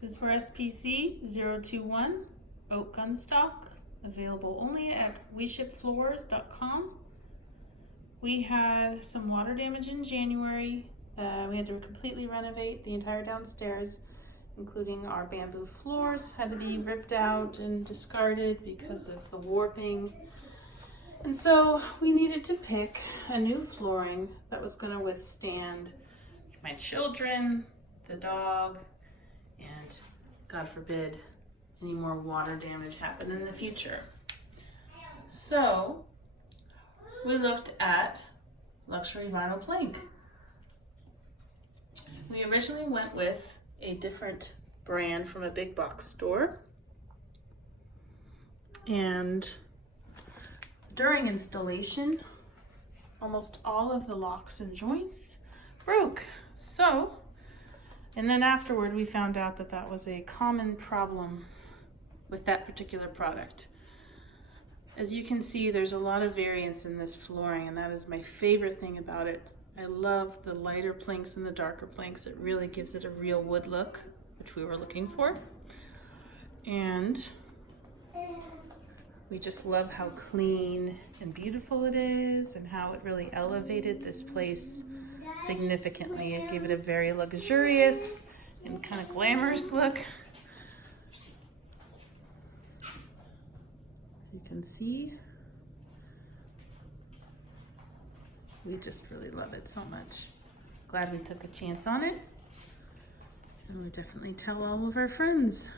This is for SPC021 oak gunstock, available only at WeShipFloors.com. We had some water damage in January. We had to completely renovate the entire downstairs, including our bamboo floors had to be ripped out and discarded because of the warping. And so we needed to pick a new flooring that was going to withstand my children, the dog, and God forbid any more water damage happen in the future. So we looked at luxury vinyl plank. We originally went with a different brand from a big box store, and during installation almost all of the locks and joints broke. And then afterward we found out that that was a common problem with that particular product. As you can see, there's a lot of variance in this flooring, and that is my favorite thing about it. I love the lighter planks and the darker planks. It really gives it a real wood look, which we were looking for. And we just love how clean and beautiful it is, and how it really elevated this place significantly. It gave it a very luxurious and kind of glamorous look. You can see, we just really love it so much. Glad we took a chance on it, and we definitely tell all of our friends.